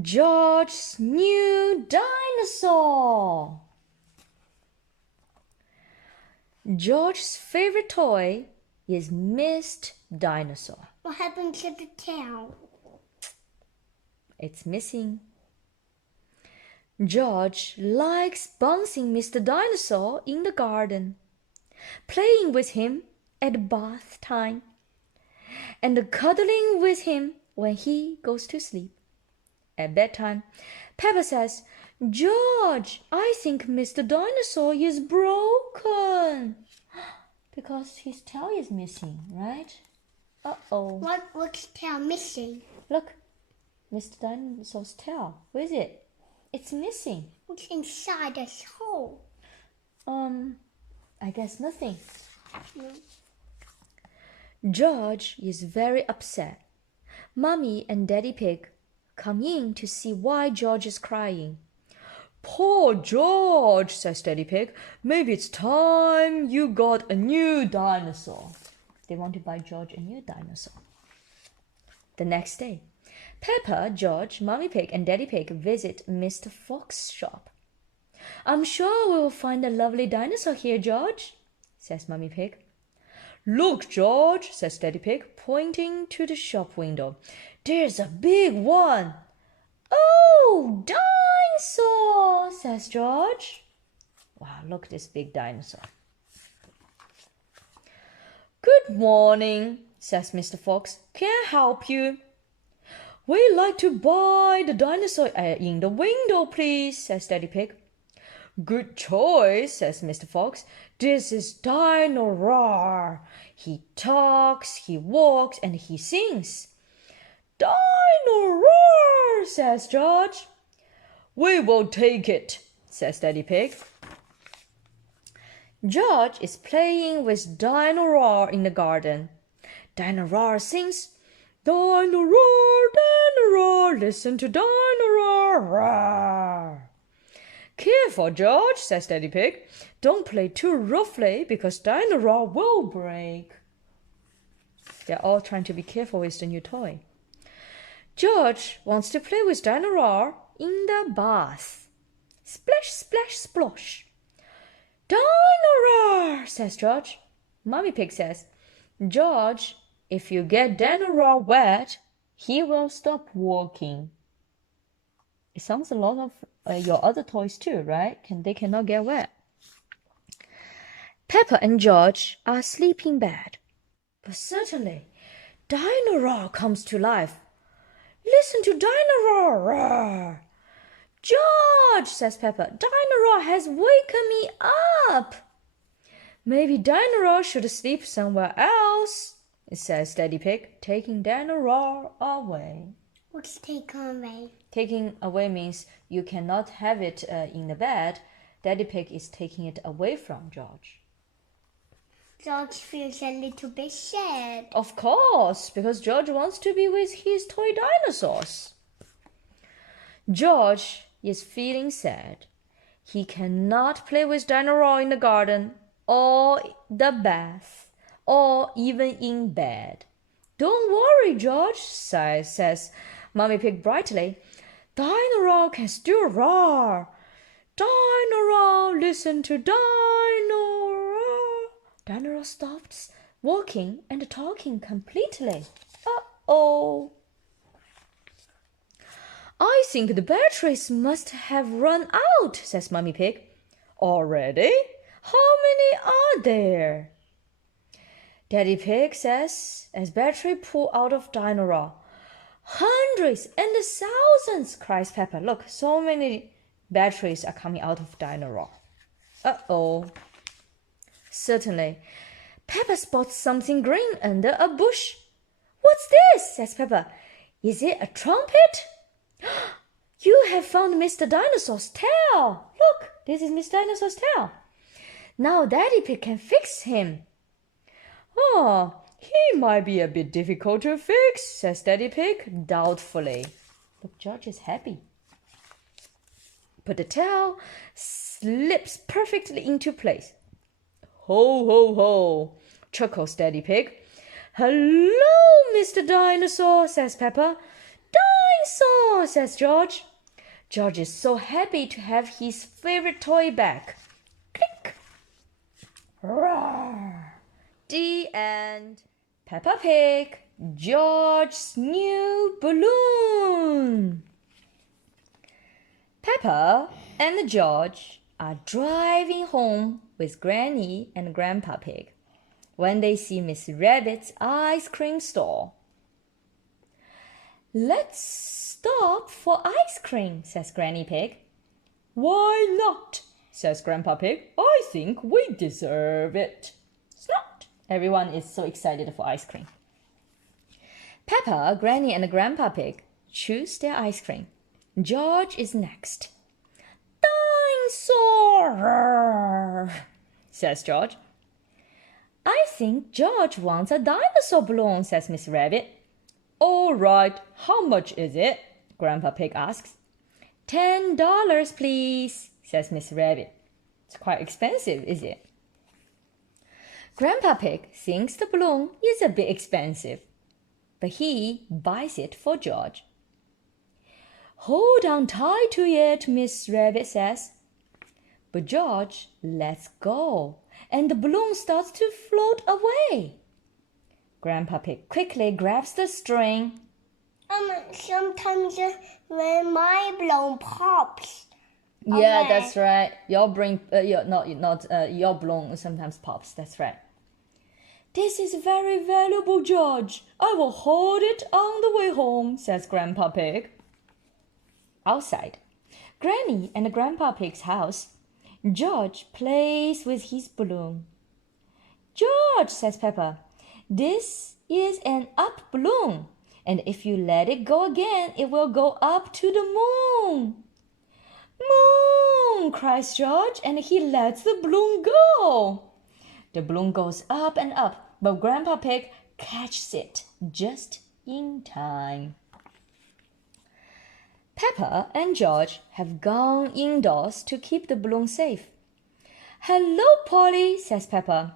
George's new dinosaur. George's favorite toy is Missed Dinosaur. What happened to the tail? It's missing. George likes bouncing Mr. Dinosaur in the garden, playing with him at bath time, and cuddling with him when he goes to sleep. At bedtime, Peppa says, George, I think Mr. Dinosaur is broken. Because his tail is missing, right? Uh-oh. What's tail missing? Look, Mr. Dinosaur's tail. Where is it? It's missing. What's inside this hole? I guess nothing. No. George is very upset. Mommy and Daddy Pig come in to see why George is crying. Poor George, says Daddy Pig. Maybe it's time you got a new dinosaur. They want to buy George a new dinosaur. The next day, Peppa, George, Mommy Pig, and Daddy Pig visit Mr. Fox's shop. I'm sure we will find a lovely dinosaur here, George, says Mommy Pig. Look, George, says Daddy Pig, pointing to the shop window. There's a big one. Oh, dinosaur, says George. Wow, look at this big dinosaur. Good morning, says Mr. Fox. Can I help you? We'd like to buy the dinosaur in the window, please, says Daddy Pig. Good choice, says Mr. Fox. This is Dino-Roar. He talks, he walks, and he sings. Dino-Roar, says George. We will take it, says Daddy Pig. George is playing with Dino-Roar in the garden. Dino-Roar sings, Dino-Roar, Dino-Roar, listen to Dino-Roar, roar. Careful, George, says Daddy Pig. Don't play too roughly because Dino-Roar will break. They're all trying to be careful with the new toy. George wants to play with Dino-Roar in the bath. Splash, splash, splosh. Dino-Roar, says George. Mommy Pig says, George, if you get Dino-Roar wet, he will stop walking. It sounds a lot of your other toys too, right? They cannot get wet. Peppa and George are asleep in bed. But suddenly, Dino-Roar comes to life. Listen to Dino-Roar, roar. George, says Peppa, Dino-Roar has waken me up. Maybe Dino-Roar should sleep somewhere else, says Daddy Pig, taking Dino-Roar away. What's taken away? Taking away means you cannot have it in the bed. Daddy Pig is taking it away from George. George feels a little bit sad. Of course, because George wants to be with his toy dinosaurs. George is feeling sad. He cannot play with Dino-Roar in the garden, or the bath, or even in bed. Don't worry, George, says Mommy Pig brightly. Dino-Roar can still roar. Dino-Roar, listen to Dino-Roar. Dino-Roar stops walking and talking completely. Uh-oh. I think the batteries must have run out, says Mommy Pig. Already? How many are there? Daddy Pig says as battery pull out of Dino-Roar. Hundreds and thousands, cries Peppa. Look, so many batteries are coming out of Dino-Roar. Uh-oh. Suddenly, Peppa spots something green under a bush. What's this? Says Peppa. Is it a trumpet? You have found Mr. Dinosaur's tail. Look, this is Mr. Dinosaur's tail. Now Daddy Pig can fix him. Oh, he might be a bit difficult to fix, says Daddy Pig doubtfully. Look, George is happy. But the tail slips perfectly into place. Ho, ho, ho, chuckles Daddy Pig. Hello, Mr. Dinosaur, says Peppa. Dinosaur, says George. George is so happy to have his favorite toy back. Click. Roar. The end. Peppa Pig, George's new balloon. Peppa and George are driving home with Granny and Grandpa Pig when they see Miss Rabbit's ice cream stall. Let's stop for ice cream, says Granny Pig. Why not? Says Grandpa Pig. I think we deserve it. Snot! Everyone is so excited for ice cream. Peppa, Granny, and Grandpa Pig choose their ice cream. George is next. Dinosaur, says George. I think George wants a dinosaur balloon, says Miss Rabbit. All right, how much is it? Grandpa Pig asks. $10, please, says Miss Rabbit. It's quite expensive, is it? Grandpa Pig thinks the balloon is a bit expensive, but he buys it for George. Hold on tight to it, Miss Rabbit says. But George lets go, and the balloon starts to float away. Grandpa Pig quickly grabs the string. Sometimes when my balloon pops. Yeah, that's right. Your balloon sometimes pops. That's right. This is very valuable, George. I will hold it on the way home, says Grandpa Pig. Outside, Granny and Grandpa Pig's house, George plays with his balloon. George, says Peppa, this is an up balloon, and if you let it go again, it will go up to the moon. Moon, cries George, and he lets the balloon go. The balloon goes up and up, but Grandpa Pig catches it just in time. Peppa and George have gone indoors to keep the balloon safe. Hello, Polly, says Peppa.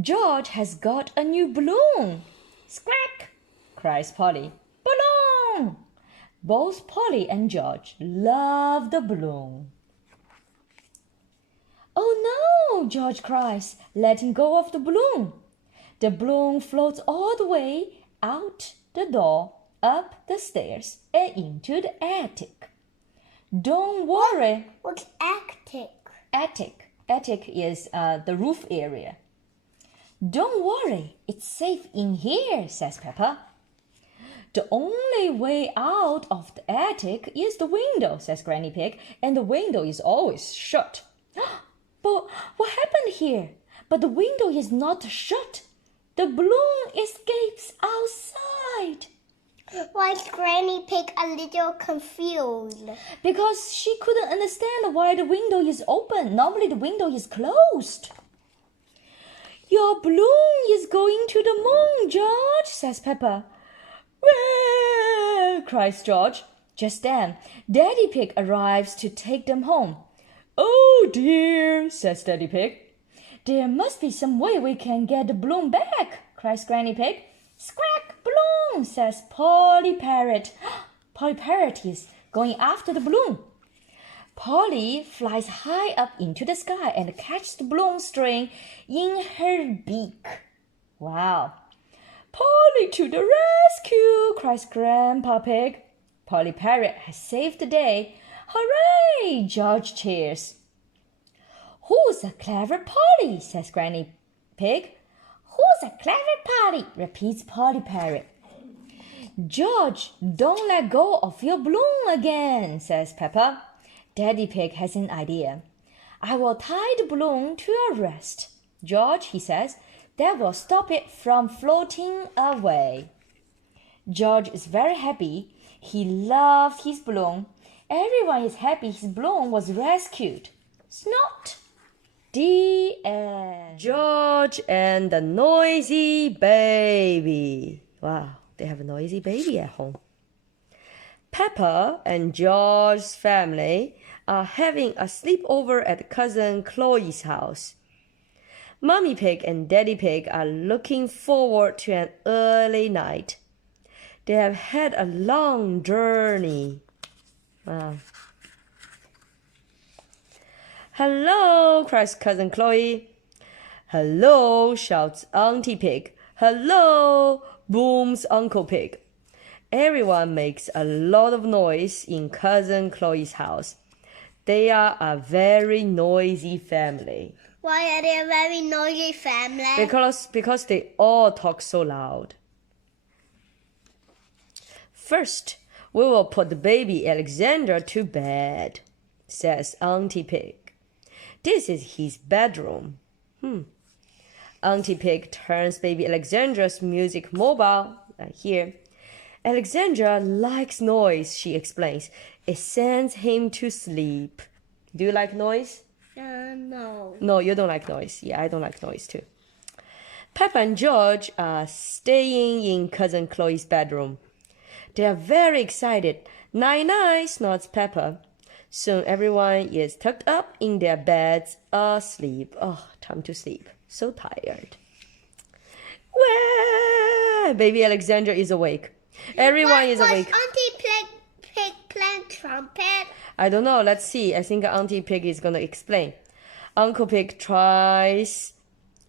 George has got a new balloon. Squawk, cries Polly. Balloon! Both Polly and George love the balloon. Oh no, George cries, letting go of the balloon. The balloon floats all the way out the door, up the stairs, and into the attic. Don't worry. What's attic? Attic is the roof area. Don't worry, it's safe in here, says Peppa. The only way out of the attic is the window, says Granny Pig, and the window is always shut. But what happened here? But the window is not shut. The balloon escapes outside. Why is Granny Pig a little confused? Because she couldn't understand why the window is open. Normally the window is closed. Your balloon is going to the moon, George, says Peppa. Well, cries George. Just then, Daddy Pig arrives to take them home. Oh dear, says Daddy Pig. There must be some way we can get the balloon back, cries Granny Pig. Squawk, balloon, says Polly Parrot. Polly Parrot is going after the balloon. Polly flies high up into the sky and catches the balloon string in her beak. Wow. Polly to the rescue, cries Grandpa Pig. Polly Parrot has saved the day. Hooray! George cheers. Who's a clever Polly? Says Granny Pig. Who's a clever Polly? Repeats Polly Parrot. George, don't let go of your balloon again, says Peppa. Daddy Pig has an idea. I will tie the balloon to your wrist. George, he says, that will stop it from floating away. George is very happy. He loves his balloon. Everyone is happy his balloon was rescued. Snot. The end. George and the noisy baby. Wow, they have a noisy baby at home. Peppa and George's family are having a sleepover at cousin Chloe's house. Mommy Pig and Daddy Pig are looking forward to an early night. They have had a long journey. Wow. Hello, cries Cousin Chloe. Hello, shouts Auntie Pig. Hello, booms Uncle Pig. Everyone makes a lot of noise in Cousin Chloe's house. They are a very noisy family. Why are they a very noisy family? Because they all talk so loud. First, we will put the baby Alexander to bed, says Auntie Pig. This is his bedroom. Auntie Pig turns baby Alexandra's music mobile. Here. Alexandra likes noise, she explains. It sends him to sleep. Do you like noise? No. No, you don't like noise. Yeah, I don't like noise too. Peppa and George are staying in Cousin Chloe's bedroom. They are very excited. Night-night, snorts Peppa. Soon everyone is tucked up in their beds, asleep. Oh, time to sleep. So tired. Wah! Baby Alexandra is awake. Everyone is awake. Auntie Pig playing trumpet? I don't know. Let's see. I think Auntie Pig is going to explain. Uncle Pig tries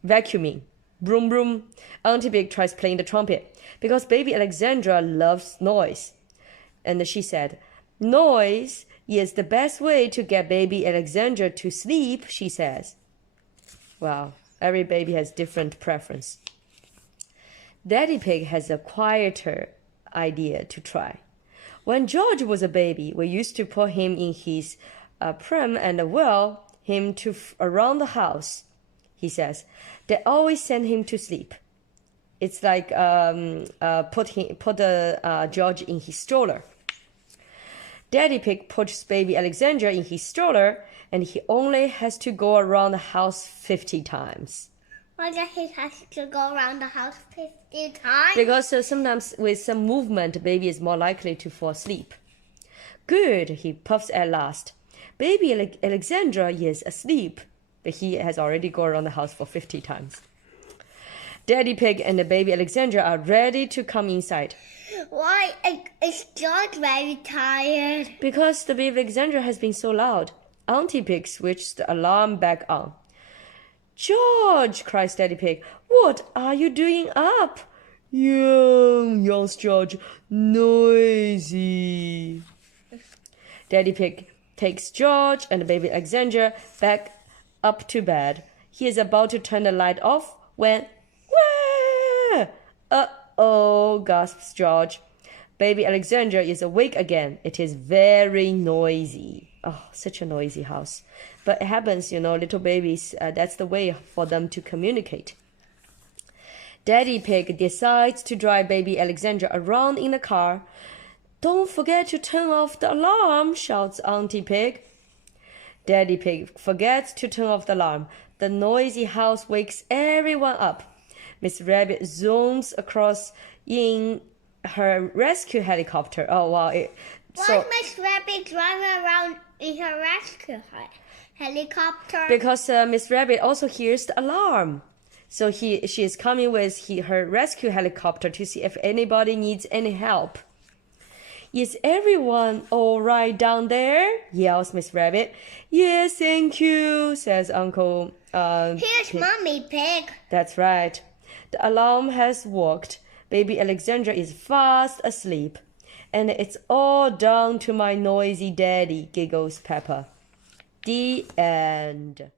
vacuuming. Broom, broom. Auntie Pig tries playing the trumpet because baby Alexandra loves noise. And she said, noise is the best way to get baby Alexandra to sleep, she says. Wow. Every baby has different preference. Daddy Pig has a quieter idea to try. When George was a baby, we used to put him in his pram and whirl him around the house, he says. They always send him to sleep. It's like put George in his stroller. Daddy Pig puts baby Alexandra in his stroller, and he only has to go around the house 50 times. Why does he have to go around the house 50 times? Because sometimes with some movement, baby is more likely to fall asleep. Good, he puffs at last. Baby Alexandra is asleep, but he has already gone around the house for 50 times. Daddy Pig and the baby Alexandra are ready to come inside. Why is George very tired? Because the baby Alexandra has been so loud. Auntie Pig switched the alarm back on. George, cries Daddy Pig, what are you doing up? Yawns George, noisy. Daddy Pig takes George and the baby Alexandra back up to bed. He is about to turn the light off when, wah! Uh-oh, gasps George. Baby Alexandra is awake again. It is very noisy. Oh, such a noisy house. But it happens, little babies, that's the way for them to communicate. Daddy Pig decides to drive baby Alexandra around in the car. Don't forget to turn off the alarm, shouts Auntie Pig. Daddy Pig forgets to turn off the alarm. The noisy house wakes everyone up. Miss Rabbit zooms across in her rescue helicopter. Oh, wow. Why is Miss Rabbit driving around in her rescue helicopter? Because Miss Rabbit also hears the alarm. So she is coming with her rescue helicopter to see if anybody needs any help. Is everyone all right down there? Yells Miss Rabbit. Yes, thank you, says Uncle Here's Pig. Mommy Pig. That's right. The alarm has worked. Baby Alexandra is fast asleep. And it's all down to my noisy daddy, giggles Peppa. The end.